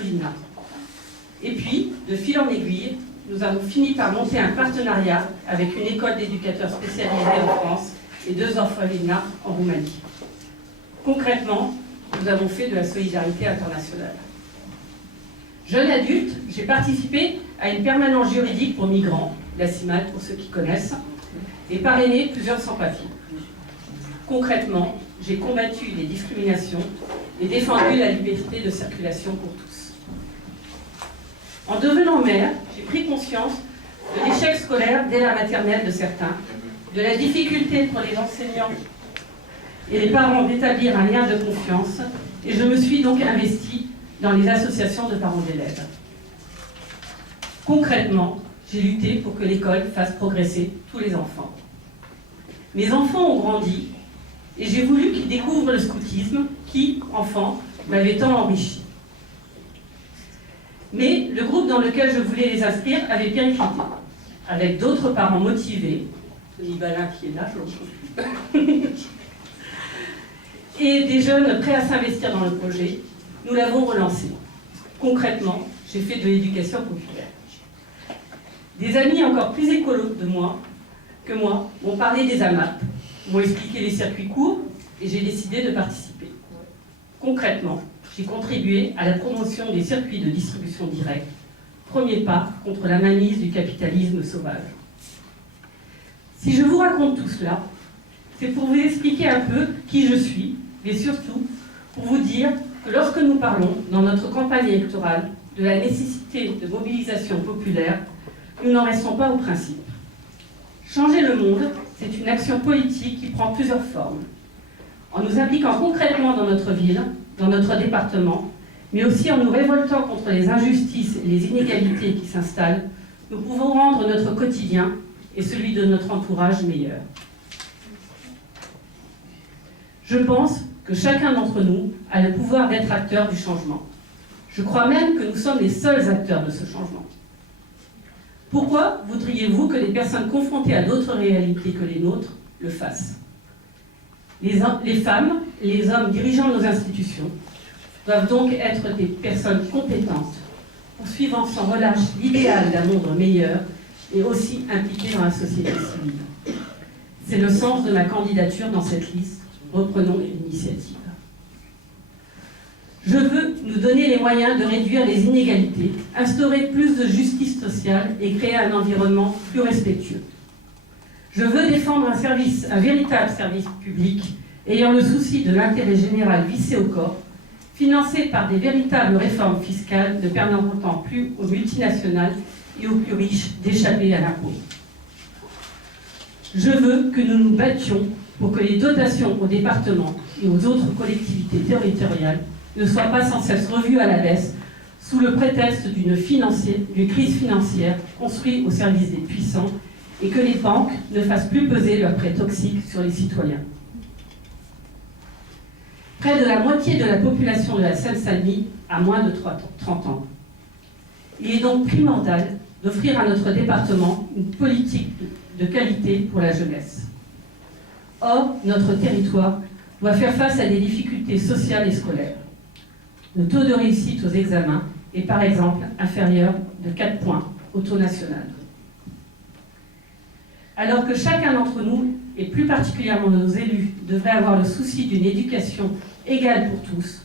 orphelinat. Et puis, de fil en aiguille, nous avons fini par monter un partenariat avec une école d'éducateurs spécialisés en France et 2 orphelinats en Roumanie. Concrètement, nous avons fait de la solidarité internationale. Jeune adulte, j'ai participé à une permanence juridique pour migrants, la CIMAD pour ceux qui connaissent, et parrainé plusieurs sans-papiers. Concrètement, j'ai combattu les discriminations et défendu la liberté de circulation pour tous. En devenant mère, j'ai pris conscience de l'échec scolaire dès la maternelle de certains, de la difficulté pour les enseignants et les parents d'établir un lien de confiance, et je me suis donc investie dans les associations de parents d'élèves. Concrètement, j'ai lutté pour que l'école fasse progresser tous les enfants. Mes enfants ont grandi et j'ai voulu qu'ils découvrent le scoutisme qui, enfant, m'avait tant enrichi. Mais le groupe dans lequel je voulais les inscrire avait périclité, avec d'autres parents motivés, Nibalin qui est là, je le trouve, et des jeunes prêts à s'investir dans le projet. Nous l'avons relancé. Concrètement, j'ai fait de l'éducation populaire. Des amis encore plus écolos que moi m'ont parlé des AMAP, m'ont expliqué les circuits courts et j'ai décidé de participer. Concrètement, j'ai contribué à la promotion des circuits de distribution directe, premier pas contre la mainmise du capitalisme sauvage. Si je vous raconte tout cela, c'est pour vous expliquer un peu qui je suis, mais surtout pour vous dire que lorsque nous parlons, dans notre campagne électorale, de la nécessité de mobilisation populaire, nous n'en restons pas au principe. Changer le monde, c'est une action politique qui prend plusieurs formes. En nous impliquant concrètement dans notre ville, dans notre département, mais aussi en nous révoltant contre les injustices et les inégalités qui s'installent, nous pouvons rendre notre quotidien et celui de notre entourage meilleur. Je pense que chacun d'entre nous a le pouvoir d'être acteur du changement. Je crois même que nous sommes les seuls acteurs de ce changement. Pourquoi voudriez-vous que les personnes confrontées à d'autres réalités que les nôtres le fassent ? Les femmes et les hommes dirigeant nos institutions doivent donc être des personnes compétentes, poursuivant sans relâche l'idéal d'un monde meilleur et aussi impliquées dans la société civile. C'est le sens de ma candidature dans cette liste. Reprenons l'initiative. Je veux nous donner les moyens de réduire les inégalités, instaurer plus de justice sociale et créer un environnement plus respectueux. Je veux défendre un véritable service public ayant le souci de l'intérêt général vissé au corps, financé par des véritables réformes fiscales ne permettant plus aux multinationales et aux plus riches d'échapper à l'impôt. Je veux que nous nous battions pour que les dotations aux départements et aux autres collectivités territoriales ne soient pas sans cesse revues à la baisse sous le prétexte d'une crise financière construite au service des puissants et que les banques ne fassent plus peser leurs prêts toxiques sur les citoyens. Près de la moitié de la population de la Seine-Saint-Denis a moins de 30 ans. Il est donc primordial d'offrir à notre département une politique de qualité pour la jeunesse. Or, notre territoire doit faire face à des difficultés sociales et scolaires. Le taux de réussite aux examens est par exemple inférieur de 4 points au taux national. Alors que chacun d'entre nous, et plus particulièrement nos élus, devrait avoir le souci d'une éducation égale pour tous,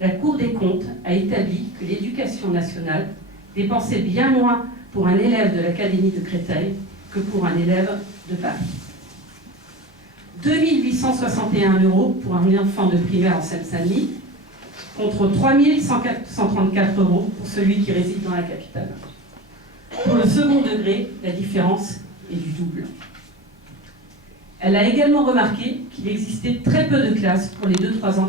la Cour des comptes a établi que l'éducation nationale dépensait bien moins pour un élève de l'Académie de Créteil que pour un élève de Paris. 2 861 € pour un enfant de primaire en Seine-Saint-Denis, contre 3 134 € pour celui qui réside dans la capitale. Pour le second degré, la différence est du double. Elle a également remarqué qu'il existait très peu de classes pour les 2-3 ans